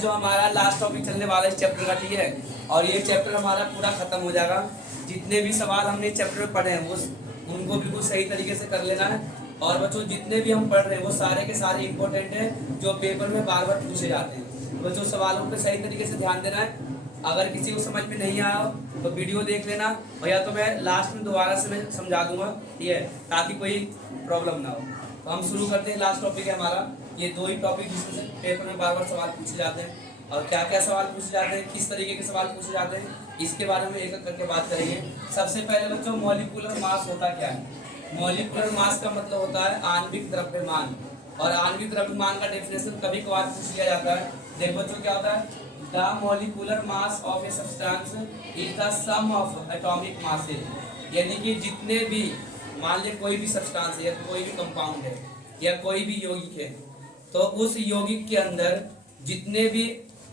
आज जो हमारा लास्ट टॉपिक चलने वाला है इस चैप्टर का, ठीक है। और ये चैप्टर हमारा पूरा खत्म हो जाएगा। जितने भी सवाल हमने इस चैप्टर में पढ़े हैं वो उनको बिल्कुल सही तरीके से कर लेना है। और बच्चों जितने भी हम पढ़ रहे हैं वो सारे के सारे इंपॉर्टेंट है, जो पेपर में बार बार पूछे जाते हैं। तो बच्चों सवालों पे सही तरीके से ध्यान देना है। अगर किसी को समझ में नहीं आया तो वीडियो देख लेना, और या तो मैं लास्ट में दोबारा से मैं समझा दूंगा, ठीक है, ताकि कोई प्रॉब्लम ना हो। तो हम शुरू करते हैं। लास्ट टॉपिक है हमारा ये दो ही टॉपिक जिसमें पेपर में बार बार सवाल पूछे जाते हैं, और क्या क्या सवाल पूछे जाते हैं, किस तरीके के सवाल पूछे जाते हैं, इसके बारे में एक एक करके बात करेंगे। सबसे पहले बच्चों मॉलिक्यूलर मास होता क्या है। मॉलिक्यूलर मास का मतलब होता है आणविक द्रव्यमान, और आणविक द्रव्यमान का डेफिनेशन कभी कभार पूछ लिया जाता है। देखो बच्चों क्या होता है, the molecular mass of a substance is the sum of atomic masses. यानी कि जितने भी, मान लीजिए कोई भी सब्सटेंस है या कोई भी कंपाउंड है या कोई भी यौगिक है, तो उस यौगिक के अंदर जितने भी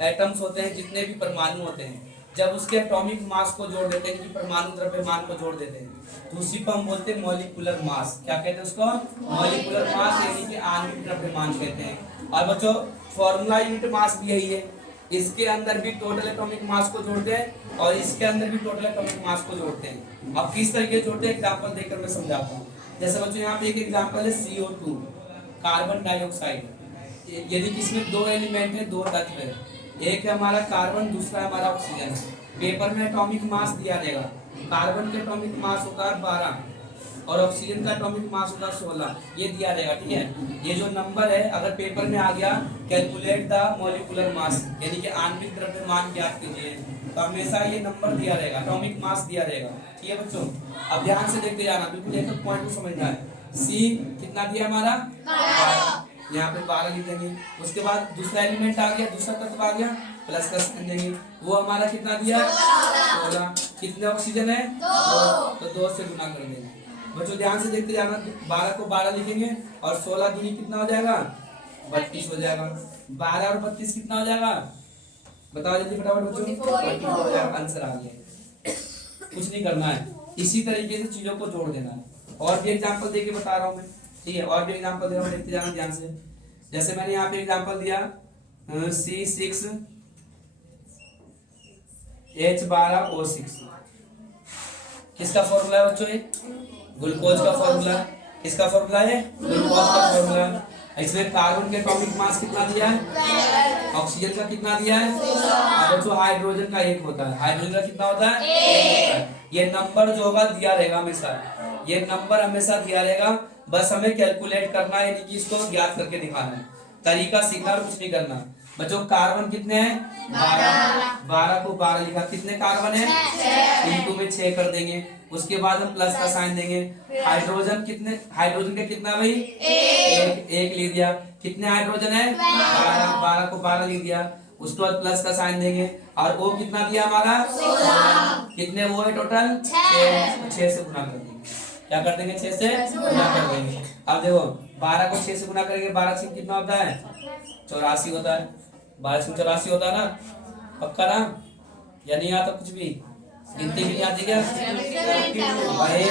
एटम्स होते हैं, जितने भी परमाणु होते हैं, जब उसके एटॉमिक मास को जोड़ देते हैं, कि परमाणु द्रव्यमान को जोड़ देते हैं, तो उसी को हम बोलते हैं मॉलिक्यूलर मास। क्या कहते हैं उसको? मॉलिक्यूलर मास, यानी कि आणविक द्रव्यमान कहते हैं। और बच्चों फॉर्मूला यूनिट मास भी यही है। इसके अंदर भी टोटल एटॉमिक मास को जोड़ते हैं और इसके अंदर भी टोटल एटॉमिक मास को जोड़ते हैं। अब किस तरीके से जोड़ते हैं एग्जांपल देकर मैं समझाता हूँ। जैसे बच्चों यहाँ पे एक एग्जांपल है CO2, कार्बन डाइऑक्साइड। यदि किसमें दो एलिमेंट है, दो तत्व है, एक है हमारा कार्बन, दूसरा है हमारा ऑक्सीजन। पेपर में एटॉमिक मास दिया जाएगा, कार्बन के एटॉमिक मास होता है 12 और ऑक्सीजन का एटॉमिक मास होता है 16, ये दिया जाएगा, ठीक है। ये जो नंबर है अगर पेपर में आ गया कैलकुलेट द मॉलिक्यूलर मास, यानी कि आणविक द्रव्यमान ज्ञात कीजिए, तो हमेशा ये नंबर दिया रहेगा, एटॉमिक मास दिया रहेगा, ठीक है बच्चों। अब ध्यान से देखते जाना, बिल्कुल एक एक पॉइंट को समझना है। सी कितना दिया हमारा 12, यहाँ पे 12 लिख देंगे। उसके बाद दूसरा एलिमेंट आ गया, दूसरा तत्व आ गया, प्लस का साइन देंगे, वो हमारा कितना दिया 16। कितने ऑक्सीजन है 2, तो 2 से गुना कर देंगे। बच्चों ध्यान से देखते जाना, 12 को 12 लिखेंगे और 16 दूनी कितना हो जाएगा 32 हो जाएगा। 12 और 32 कितना हो जाएगा, बताओ जल्दी फटाफट बच्चों। 44 हो जाएगा, आंसर आ गया। कुछ नहीं करना है, इसी तरीके से चीजों को जोड़ देना है। और भी एग्जांपल देके बता रहा हूँ मैं, ठीक है, और भी एग्जांपल दे रहा हूँ, देखते जाना ध्यान से। जैसे मैंने यहाँ पे एग्जांपल दिया C6H12O6, किसका फॉर्मूला है बच्चों? ये ग्लूकोज का फॉर्मूला। किसका फॉर्मूला है? ग्लूकोज का फॉर्मूला। इसमें कार्बन के एटॉमिक मास कितना दिया है, ऑक्सीजन का कितना दिया है, और बच्चों हाइड्रोजन का 1 होता है। हाइड्रोजन का कितना होता है? 1। ये नंबर जो होगा दिया रहेगा हमेशा, ये नंबर हमेशा दिया रहेगा, बस हमें कैलकुलेट करना है, यानी कि इसको ज्ञात करके दिखाना है। तरीका सीखना और कुछ नहीं करना। बच्चों कार्बन कितने हैं 12 को 12 लिखा, कितने कार्बन है 2 में 6 कर देंगे। उसके बाद हम प्लस का साइन देंगे। हाइड्रोजन कितने, हाइड्रोजन का कितना भाई 1 लिख दिया। कितने हाइड्रोजन है 12 को 12 लिख दिया। उसके बाद प्लस का साइन देंगे, और O कितना दिया हमारा 16। कितने वो है टोटल 6 से गुना कर देंगे। क्या कर देंगे 6 से गुना कर देंगे। अब देखो 12 को 6 से गुना करेंगे, 12 से कितना होता है 84 होता है। 12 से 84 होता है ना, पक्का ना, या नहीं आता कुछ भी, गिनती भी नहीं आती क्या भाई?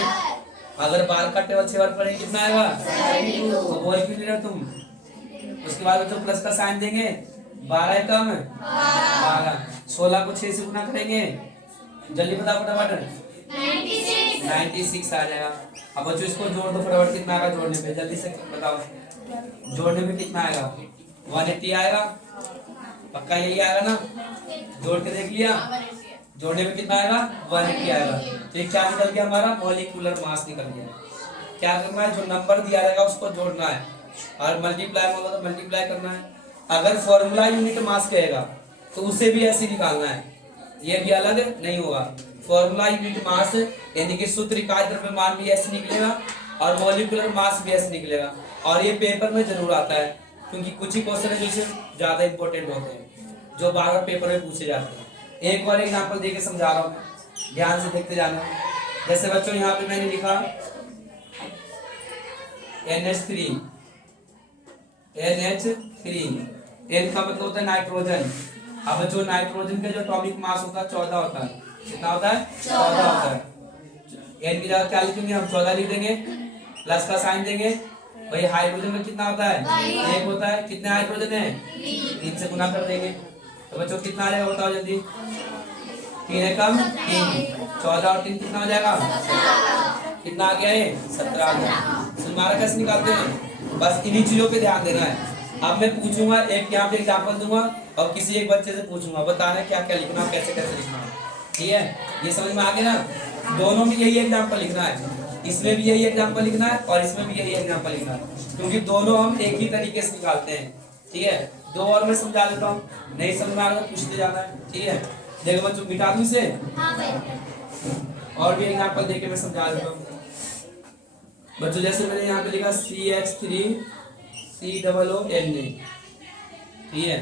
अगर 12 का टेबल 6 बार पढ़ेंगे कितना आएगा, तो बोल क्यों नहीं रहे तुम? उसके बाद बच्चों प्लस का साइन देंगे, 12 कम 12, 16 को 6 से गुना करेंगे, जल्दी बता फटाफट 96 आ जाएगा। अब बच्चों इसको जोड़ दो फटाफट, कितना आएगा जोड़ने पे, जल्दी से बताओ, जोड़ने में कितना आएगा 180 आएगा, पक्का यही आएगा ना? जोड़ के देख लिया, जोड़ने में कितना आएगा 180 आएगा। तो ये क्या निकल गया हमारा मॉलिक्यूलर मास निकल गया। क्या करना है, जो नंबर दिया रहेगा उसको जोड़ना है, और मल्टीप्लाई होगा तो मल्टीप्लाई करना है। अगर फॉर्मूला यूनिट मास कहेगा तो उसे भी ऐसे निकालना है, ये भी अलग नहीं होगा। फॉर्मूला यूनिट मास यानी कि सूत्र इकाई द्रव्यमान भी ऐसे निकलेगा और मॉलिक्यूलर मास भी ऐसे निकलेगा। और ये पेपर में जरूर आता है, क्योंकि कुछ ही क्वेश्चन है जो ज्यादा इंपॉर्टेंट होते हैं, जो बार बार पेपर में पूछे जाते हैं। एक और एग्जांपल देके समझा रहा हूँ, ध्यान से देखते जाना। जैसे बच्चों यहाँ पे मैंने लिखा NH3, N का मतलब होता है नाइट्रोजन। अब बच्चों नाइट्रोजन का जो एटॉमिक मास होता है 14 होता है। कितना होता है 14 होता है। N की जगह क्या लिखेंगे हम 14 लिख देंगे, प्लस का साइन देंगे। भाई हाइड्रोजन का कितना होता है 1 होता है। कितने हाइड्रोजन है 3 से गुना कर देंगे। तो बच्चों कितना आ जाएगा बताओ जल्दी। 3 एकम 3, 14 और 3 कितना हो जाएगा? कितना आ गया ये? 17 आ गया। हमारा कैसे निकालते हैं? बस इन्हीं चीजों पे ध्यान देना है। अब मैं पूछूंगा, एक यहाँ पे एग्जाम्पल दूंगा और किसी एक बच्चे से पूछूंगा, बताना क्या क्या लिखना, कैसे कैसे लिखना है। ठीक है, ये समझ में आ गया ना? दोनों में यही एग्जाम्पल लिखना है, इसमें भी यही एग्जाम्पल लिखना है और इसमें भी यही एग्जाम्पल लिखना है, क्योंकि दोनों हम एक ही तरीके से निकालते हैं। ठीक है, दो और मैं समझा देता हूँ, नहीं समझ में आ रहा तो पूछते जाना है। ठीक है, देखो बच्चों मिटा दूं इसे और भी एग्जाम्पल देके मैं समझा देता हूँ बच्चों। जैसे मैंने यहाँ पे लिखा CH3COONA। ठीक है,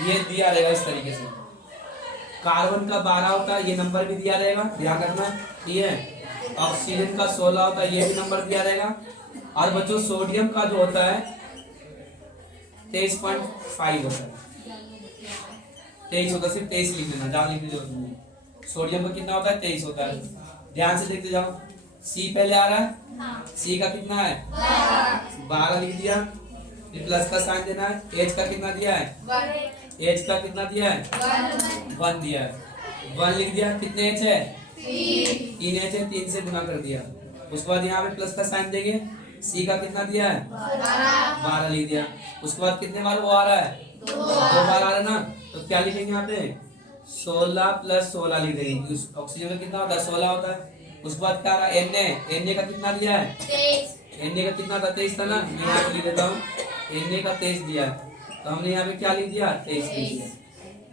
ये दिया रहेगा इस तरीके से। कार्बन का 12 होता है, ये नंबर भी दिया रहेगा, ध्यान रखना। ठीक है, ऑक्सीजन का 16 होता है, ये भी नंबर दिया रहेगा। और बच्चों सोडियम का जो होता है 23.5 होता है, 23 होता है, सिर्फ 23 लिख लेना, जहाँ लिखने जरूरत नहीं। सोडियम का कितना होता है? 23 होता है। ध्यान से देखते जाओ, सी पहले आ रहा है, सी का कितना है? 12 लिख दिया, फिर प्लस का साइन देना है। एच का कितना दिया है? एच का कितना दिया है? 1 दिया है, 1 लिख दिया। कितने एच है? 3 एच है, 3 से गुना कर दिया। उसके बाद यहाँ पे प्लस का साइन देंगे। सी का कितना दिया है? 12 लिख दिया। उसके बाद कितने बार वो आ रहा है? 2 बार आ रहा है ना, तो क्या लिखेंगे यहाँ पे? 16 + 16 लिख देंगे। ऑक्सीजन का कितना होता है? 16 होता है। उसके बाद क्या रहा? Na का कितना दिया है? 23। Na का कितना था? 23 था ना, मैं यहाँ पे लिख देता हूँ। Na का 23 दिया है, तो हमने यहाँ पे क्या लिख दिया? 23 लिख दिया।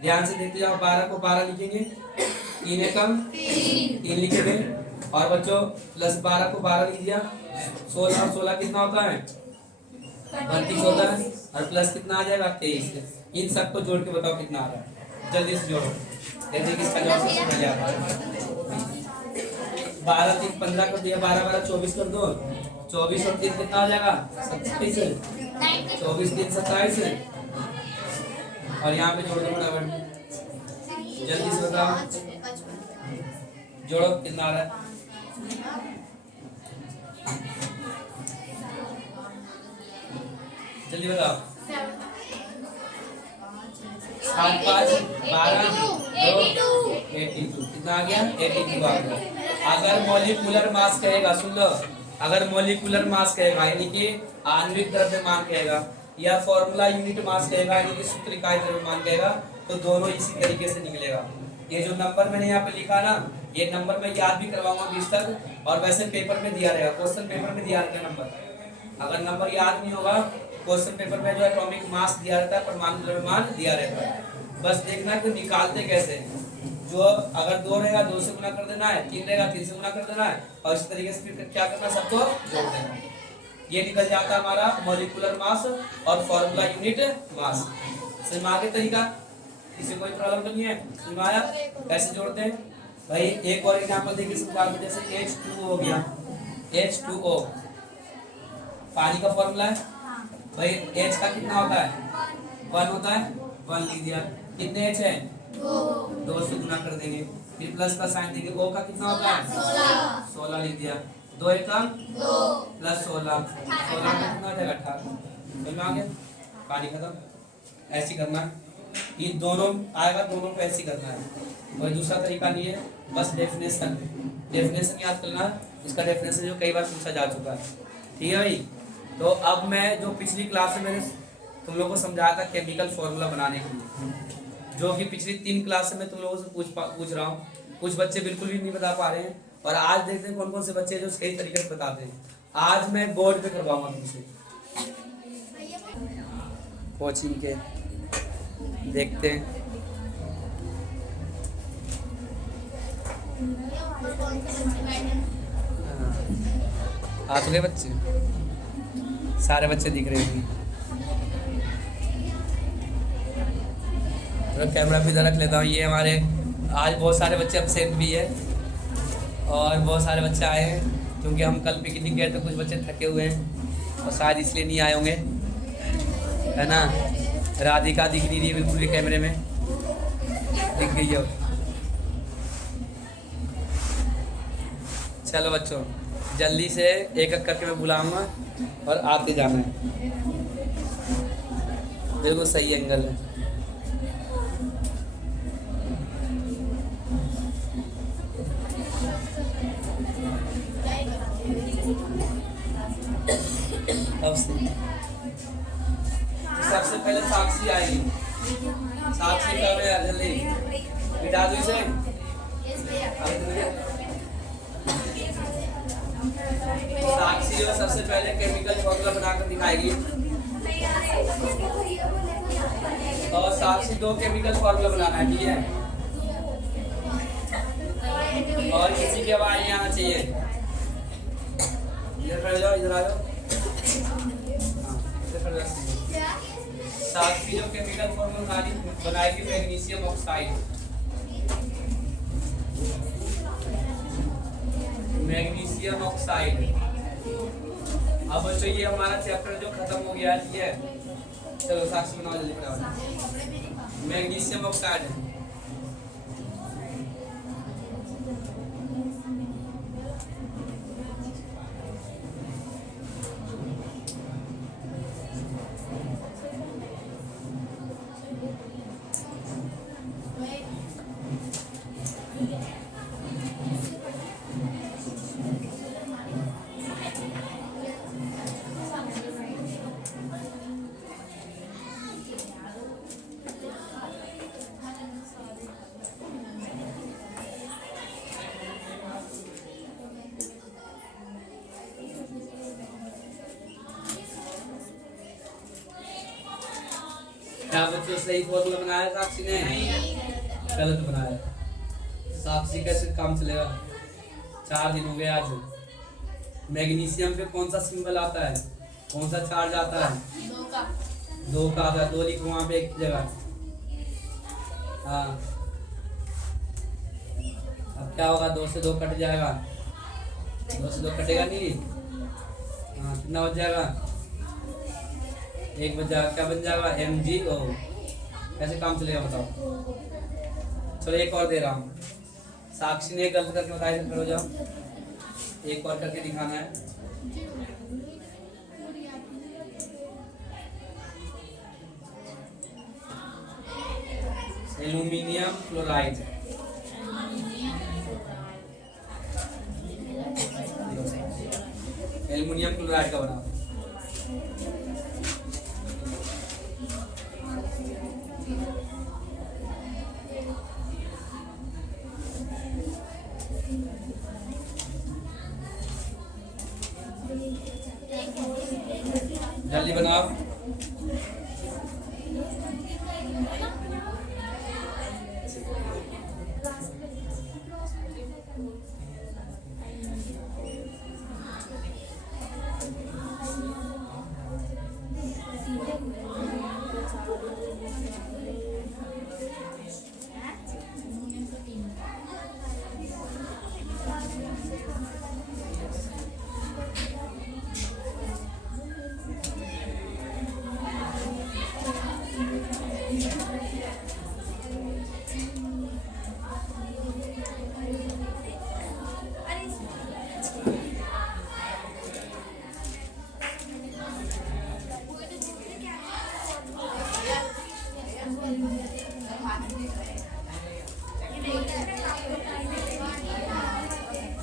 ध्यान से देखते जाओ, 12 को 12 लिखेंगे, 3 एकम 3 लिखेंगे, और बच्चों प्लस 12 को 12 लिख दिया। 16 और 16 कितना होता है? 32 होता है, और प्लस कितना आ जाएगा? 23। इन सबको जोड़ के बताओ कितना आ रहा है, जल्दी से जोड़ो। देखिए किसका जवाब सबसे पहले आता है। 12 3 15 कर दिया, 12 12 24 कर दो, 24 और 3 कितना आ जाएगा? 27। 24 3 27, और यहाँ पे जोड़ दो फटाफट, जल्दी से बताओ, जोड़ो कितना आ रहा है। जल्दी बताओ। 7 5 12 2 82 कितना आ गया? 82 आ गया। अगर मॉलिक्यूलर मास कहेगा, सुन लो, अगर मॉलिक्यूलर मास कहेगा यानी कि आणविक द्रव्यमान कहेगा, या फॉर्मूला यूनिट मास कहेगा यानी कि सूत्र इकाई द्रव्यमान कहेगा, तो दोनों इसी तरीके से निकलेगा। ये जो नंबर मैंने यहाँ पे लिखा ना, ये नंबर मैं याद भी करवाऊंगा 20 तक, और वैसे पेपर में दिया रहेगा, क्वेश्चन पेपर में दिया रहता है नंबर। अगर नंबर याद नहीं होगा, क्वेश्चन पेपर में जो एटॉमिक मास दिया रहता है, परमाणु द्रव्यमान दिया रहता है, बस देखना कि निकालते कैसे। जो अगर 2 रहेगा 2 से गुना कर देना है, 3 रहेगा 3 से गुना कर देना है, और इस तरीके से फिर क्या करना है, सबको जोड़ देना। ये निकल जाता है हमारा मॉलिक्यूलर मास और फॉर्मूला यूनिट मास। समझ में आ गया तरीका? किसी कोई प्रॉब्लम तो नहीं है? समझ में आया? कैसे जोड़ते हैं भाई? एक और एग्जांपल देखिए समझा दो। जैसे H2O हो गया, H2O पानी का फॉर्मूला है भाई। H का कितना होता है? 1 होता है, 1 लिख दिया। कितने H है? 2 से गुना कर देंगे, फिर प्लस का साइन देंगे। O का कितना होता है? 16 लिख दिया। 2 एकम 2 + 16 16 का कितना आ जाएगा? 18। समझ में आ गया? पानी खत्म। ऐसे करना है, ये दोनों आएगा, दोनों को ऐसे करना है। और दूसरा तरीका नहीं है, बस डेफिनेशन याद करना। इसका डेफिनेशन जो कई बार पूछा जा चुका है। ठीक है भाई? तो अब मैं जो पिछली क्लास में मैंने तुम लोगों को समझाया था केमिकल फॉर्मूला बनाने के लिए, जो कि पिछली 3 क्लास से मैं तुम लोगों से पूछ रहा हूँ। कुछ बच्चे बिल्कुल भी नहीं बता पा रहे हैं, और आज देखते हैं कौन कौन से बच्चे जो सही तरीके से बताते हैं। आज मैं बोर्ड पे करवाऊंगा तुमसे कोचिंग के, देखते हैं। आ चुके बच्चे, सारे बच्चे दिख रहे हैं। तो कैमरा भी इधर रख लेता हूँ। ये हमारे आज बहुत सारे बच्चे अपसेंट भी है, और बहुत सारे बच्चे आए हैं क्योंकि हम कल पिकनिक गए तो कुछ बच्चे थके हुए हैं और शायद इसलिए नहीं आए होंगे, है ना। राधिका दिख नहीं रही बिल्कुल भी, कैमरे में दिख गई है। चलो बच्चों, जल्दी से एक एक करके मैं बुलाऊंगा और आते जाना है। बिल्कुल सही एंगल है। साक्षी आएगी। साक्षी कब है जल्दी मिटा दो इसे। साक्षी जो सबसे पहले केमिकल फॉर्मूला बनाकर दिखाएगी और साक्षी 2 केमिकल फॉर्मूला बनाना है, ठीक है। और किसी की आवाज नहीं आना चाहिए। इधर खड़े जाओ, इधर आ जाओ। साक्षी जो केमिकल फॉर्मूला बनाएगी मैग्नीशियम ऑक्साइड। Magnesium oxide. अब बच्चों ये हमारा चैप्टर जो खत्म हो गया है, ठीक है। चलो साक्षी बनाओ जल्दी फटाफट। मैग्नीशियम ऑक्साइड क्या बच्चों सही फॉर्मूला बनाया साक्षी ने? गलत बनाया। साक्षी कैसे काम चलेगा? 4 दिन हो गए आज। मैग्नीशियम पे कौन सा सिंबल आता है, कौन सा चार्ज आता है? 2 का आता है। 2 लिखो वहां पे एक जगह। हाँ अब क्या होगा? 2 से 2 कट जाएगा। 2 से 2 कटेगा नहीं। हाँ कितना बच जाएगा? 1 बच जाएगा। क्या बन जाएगा? MgO। कैसे काम चलेगा बताओ? चलो एक और दे रहा हूँ। साक्षी ने गलत करके बताया, खड़े हो जाओ। एक और करके दिखाना है। Aluminium chloride. एल्यूमिनियम क्लोराइड का बना। जल्दी बनाओ।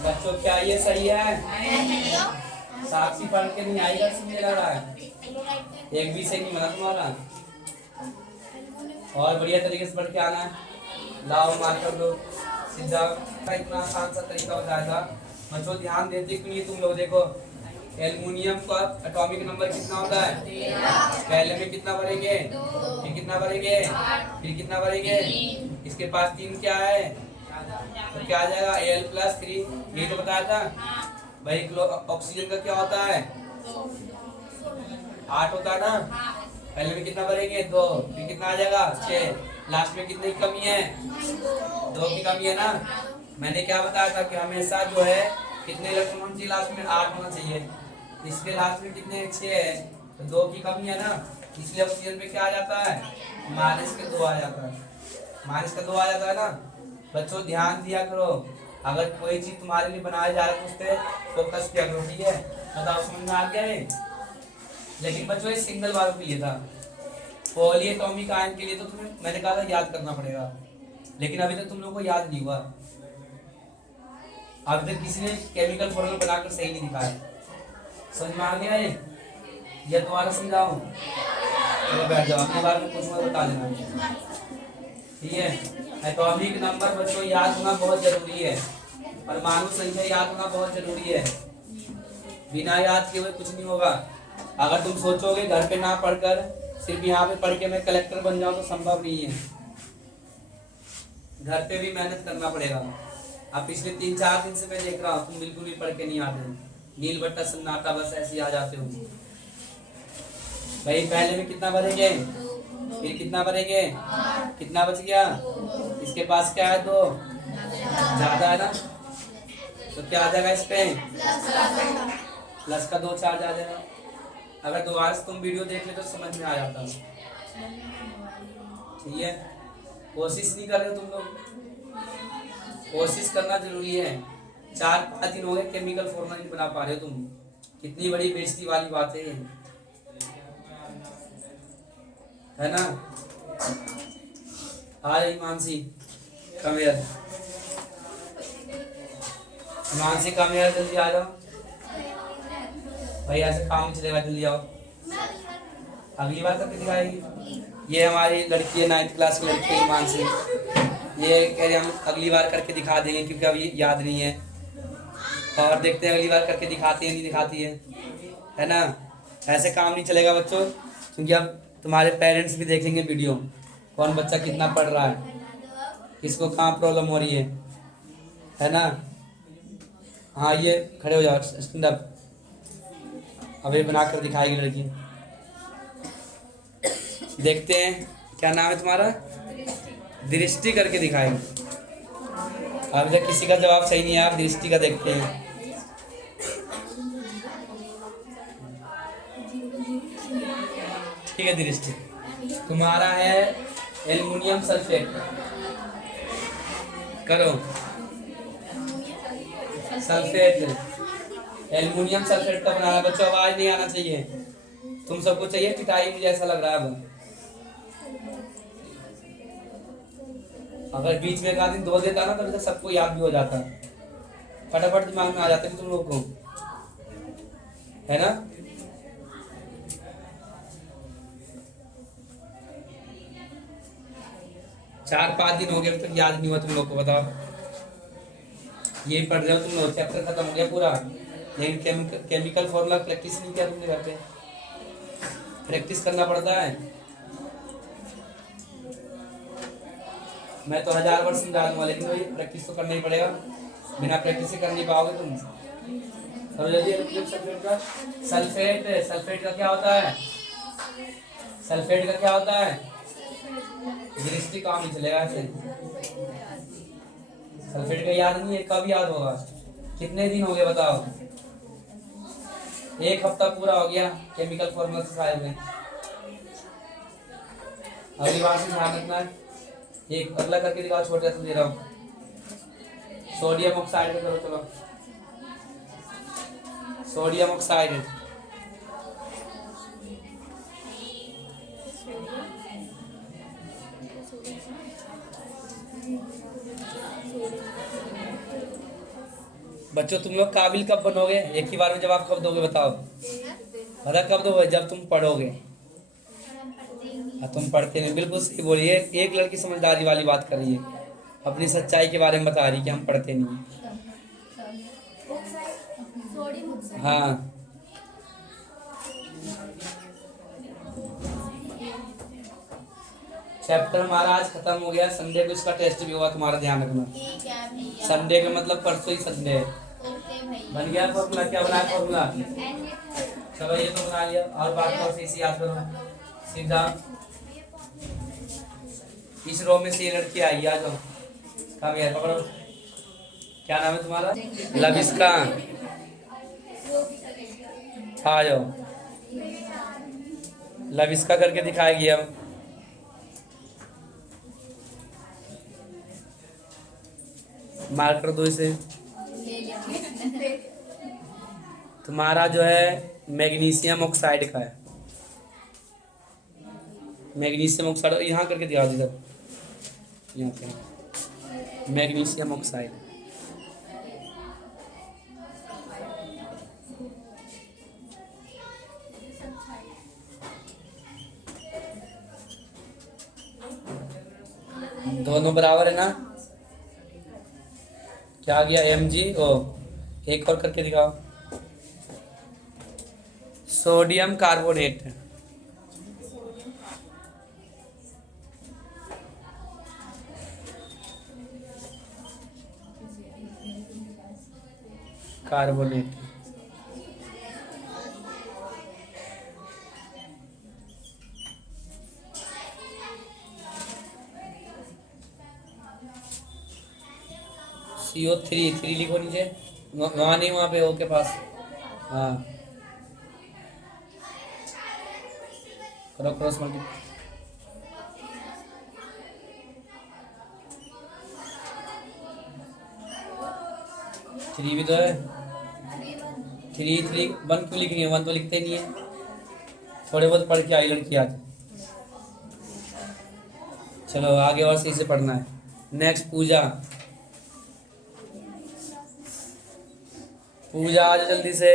बच्चों क्या ये सही है? साक्षी पढ़ के नहीं आएगा, मुझे लग रहा है। एक भी सही नहीं बना तुम्हारा। और बढ़िया तरीके से पढ़ के आना है। लाओ मार्कर लो सीधा। इतना आसान सा तरीका बताया था बच्चों, ध्यान देते क्यों नहीं तुम लोग? देखो एल्युमिनियम का एटॉमिक नंबर कितना होता है? पहले में कितना भरेंगे, फिर कितना भरेंगे, फिर कितना भरेंगे। इसके पास 3 क्या है तो क्या आ जाएगा? Al+3। ये तो बताया था भाई। ऑक्सीजन का क्या होता है? 8 होता है ना। पहले में कितना भरेंगे? 2, फिर कितना आ जाएगा? 6। लास्ट में कितनी कमी है? 2 की कमी है ना। मैंने क्या बताया था कि हमेशा जो है कितने इलेक्ट्रॉन होना चाहिए? लास्ट में 8 होना चाहिए। इसके लास्ट में कितने? 6 है तो 2 की कमी है ना। इसलिए ऑक्सीजन पे क्या आ जाता है? -2 आ जाता है। -2 आ जाता है ना। बच्चों ध्यान दिया करो, अगर कोई चीज तुम्हारे लिए बनाया जा रहा है तो उस पर फोकस किया करो, ठीक है? बताओ समझ में आ गया है? लेकिन बच्चों ये सिंगल वालों के लिए था। पॉलीएटॉमिक आयन के लिए तो तुम्हें मैंने कहा था याद करना पड़ेगा, लेकिन अभी तक तुम लोगों को याद नहीं हुआ। अभी तक किसी ने केमिकल फॉर्मूला बनाकर सही नहीं दिखाया। समझ में आ गया है? या दोबारा समझाऊं? चलो बैठ जाओ, अगली बार में पूछूंगा तो बता देना। ठीक है। एटॉमिक नंबर बच्चों याद होना बहुत जरूरी है, परमाणु संख्या याद होना बहुत जरूरी है। बिना याद किए हुए कुछ नहीं होगा। अगर तुम सोचोगे घर पे ना पढ़कर सिर्फ यहाँ पे पढ़ के मैं कलेक्टर बन जाऊँ तो संभव नहीं है। घर पे भी मेहनत करना पड़ेगा। अब पिछले 3-4 दिन से मैं देख रहा हूँ तुम बिल्कुल भी पढ़ के नहीं आते, नील बट्टा सन्नाटा बस ऐसे ही आ जाते हो। भाई पहले में कितना भरेंगे, फिर कितना भरेंगे, कितना बच गया, इसके पास क्या है, 2 ज्यादा है ना, तो क्या आ जाएगा इस पे, प्लस का 2 चार्ज आ जाएगा। अगर दोबारा से तुम वीडियो देख ले तो समझ में आ जाता। ठीक है, कोशिश नहीं कर रहे हो तुम लोग, कोशिश करना जरूरी है। 4-5 दिन हो गए केमिकल फॉर्मूला नहीं बना पा रहे हो तुम, कितनी बड़ी बेइज्जती वाली बात है ना। आ रही मानसी, कम यार, मानसी कम यार, जल्दी आ जाओ भाई, ऐसे काम नहीं चलेगा, जल्दी आओ। अगली बार करके दिखाएगी। ये हमारी लड़की है, 9th क्लास की लड़की है मानसी, ये कह रहे हम अगली बार करके दिखा देंगे क्योंकि अभी याद नहीं है, और देखते हैं अगली बार करके दिखाती है नहीं दिखाती है ना। ऐसे काम नहीं चलेगा बच्चों, क्योंकि अब तुम्हारे पेरेंट्स भी देखेंगे वीडियो, कौन बच्चा कितना पढ़ रहा है, किसको कहाँ प्रॉब्लम हो रही है ना। हाँ ये खड़े हो जाओ, स्टैंड अप। अब ये बना कर दिखाएगी लड़की, देखते हैं क्या नाम है तुम्हारा, दृष्टि करके दिखाएगी। अभी तक किसी का जवाब सही नहीं है, आप दृष्टि का देखते हैं। ठीक है दृष्टि, तुम्हारा है एल्युमिनियम सल्फेट, करो सल्फेट, एल्युमिनियम सल्फेट का बनाना। बच्चों आवाज नहीं आना चाहिए, तुम सबको चाहिए पिटाई, मुझे ऐसा लग रहा है अब। अगर बीच में एक आदमी धो देता ना तो सबको याद भी हो जाता, फटाफट दिमाग में आ जाते तुम लोगों को, है ना। चार 5 दिन हो गए अभी तक याद नहीं हुआ तुम लोग को, बताओ। ये पढ़ रहे हो तुम लोग, चैप्टर खत्म हो गया पूरा, लेकिन केमिकल फॉर्मूला प्रैक्टिस नहीं किया तुमने घर पे। प्रैक्टिस करना पड़ता है। मैं तो 1000 बार समझा दूंगा, लेकिन भाई प्रैक्टिस तो करना ही पड़ेगा, बिना प्रैक्टिस से कर नहीं पाओगे तुम। सल्फेट, सल्फेट का क्या होता है, सल्फेट का क्या होता है, दृष्टि काम नहीं चलेगा ऐसे। सल्फेट का याद नहीं है, कब याद होगा, कितने दिन हो गए बताओ, 1 हफ्ता पूरा हो गया केमिकल फॉर्मूला सिखाए हुए। अगली बार से ध्यान रखना है। एक अगला करके दिखाओ, छोटे से दे रहा हूँ, सोडियम ऑक्साइड करो, चलो सोडियम ऑक्साइड, बच्चों तुम लोग काबिल कब बनोगे, एक ही बार में जवाब कब दोगे बताओ, बता कब दोगे, जब तुम पढ़ोगे। तुम पढ़ते नहीं, बिल्कुल सही बोलिए। एक लड़की समझदारी वाली बात कर रही है, अपनी सच्चाई के बारे में बता रही कि हम पढ़ते नहीं। हाँ चैप्टर हमारा आज खत्म हो गया, संडे को इसका टेस्ट भी होगा, तुम्हारा ध्यान रखना। संडे का मतलब परसों ही संडे है। बन गया फॉर्मूला, क्या बनाया फॉर्मूला, चलो ये तो बना लिया, और बात को इसी याद करो सीधा। इस रो में से ये लड़की आई, आ जाओ, काम यार पकड़ो, क्या नाम है तुम्हारा, लविस्का, आ जाओ, लविस्का करके दिखाएगी अब। मार्क कर दो इसे। तुम्हारा जो है मैग्नीशियम ऑक्साइड का है, मैग्नीशियम ऑक्साइड यहाँ करके दिखा दो, यहाँ पे मैग्नीशियम ऑक्साइड। दोनों बराबर है ना? क्या आ गया? MgO। एक और करके दिखाओ। Sodium carbonate. कार्बोनेट। CO3 3 लिखो नीचे। वहाँ नहीं, वहाँ पे O के पास। हाँ, करो क्रॉस मल्टीप्लाई। 3 भी तो है। 3 3 1 क्यों लिख रही है? 1 तो लिखते ही नहीं है। थोड़े बहुत पढ़ के आई लड़की आज। चलो आगे और सही से पढ़ना है। नेक्स्ट पूजा। पूजा आज जल्दी से।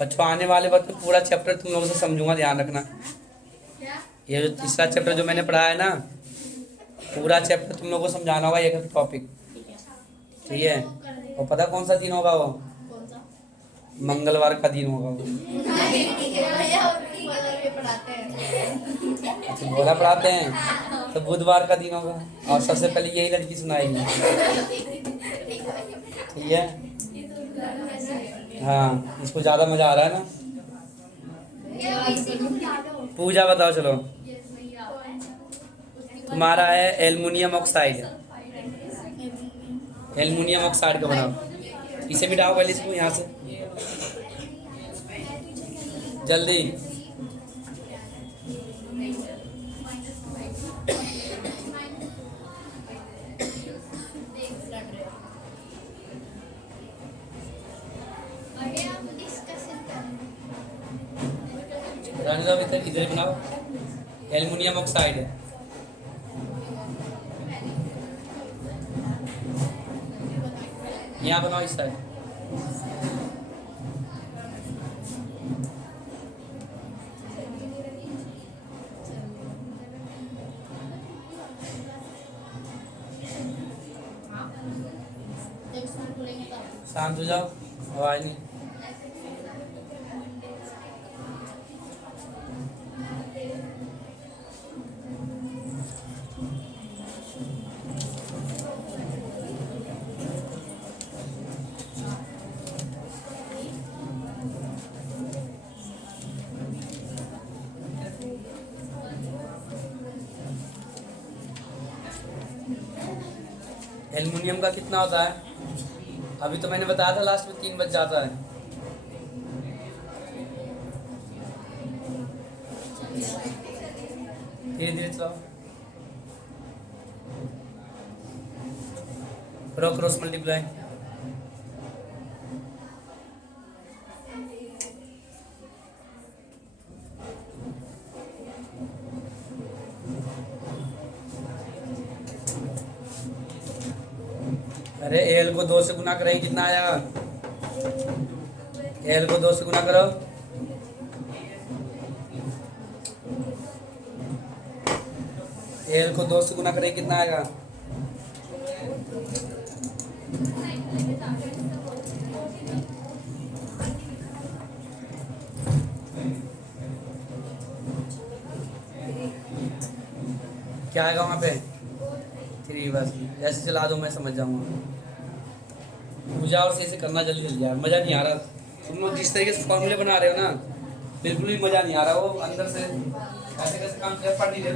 बच्चों आने वाले वक्त में पूरा चैप्टर तुम लोगों से समझूंगा, ध्यान रखना। ये जो तीसरा चैप्टर जो मैंने पढ़ाया है ना, पूरा चैप्टर तुम लोगों को समझाना होगा, एक एक टॉपिक। ठीक है? और पता कौन सा दिन होगा वो? मंगलवार का दिन होगा वो। अच्छा, भोला पढ़ाते हैं तो बुधवार का दिन होगा, और सबसे पहले यही लड़की सुनाएगी। ठीक है? हाँ, इसको ज़्यादा मज़ा आ रहा है ना। पूजा बताओ। चलो, तुम्हारा है एल्युमिनियम ऑक्साइड। एल्युमिनियम ऑक्साइड का बनाओ। इसे मिटाओ पहले, इसको यहाँ से जल्दी। रहने दो, इधर इधर बनाओ। एल्युमिनियम ऑक्साइड है। यहाँ बनाओ इस साइड। शांत हो जाओ, आवाज नहीं। एल्युमिनियम का कितना होता है? अभी तो मैंने बताया था लास्ट में 3 बज जाता है। धीरे धीरे चलाओ। करो क्रॉस मल्टीप्लाई। अरे एल को 2 से गुना करें, कितना आया? एल को 2 से गुना करो। एल को 2 से गुना करें, कितना आएगा? क्या आएगा वहाँ पे? 3। बस ऐसे चला दो, मैं समझ जाऊँगा। पूजा और से करना जल्दी जल्दी यार, मज़ा नहीं आ रहा। तुम लोग जिस तरीके से फॉर्मूले बना रहे हो ना, बिल्कुल भी मज़ा नहीं आ रहा। वो अंदर से कैसे कैसे काम कर पढ़ नहीं रहे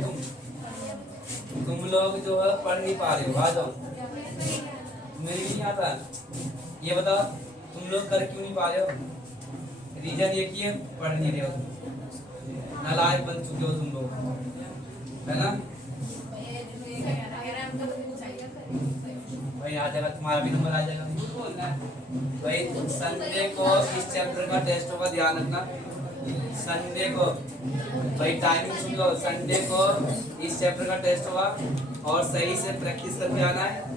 तुम लोग जो है पढ़ नहीं पा रहे हो। आ जाओ, मेरे भी नहीं आता। ये बताओ तुम लोग कर क्यों नहीं पा रहे हो? रीजन ये कि है, पढ़ नहीं रहे हो, नालायक बन चुके हो तुम लोग, है ना? भाई आ जाएगा, तुम्हारा भी नंबर आ जाएगा। भाई संडे को इस चैप्टर का टेस्ट होगा, ध्यान रखना। संडे को भाई टाइमिंग सुन लो, संडे को इस चैप्टर का टेस्ट होगा और सही से प्रैक्टिस करके आना है।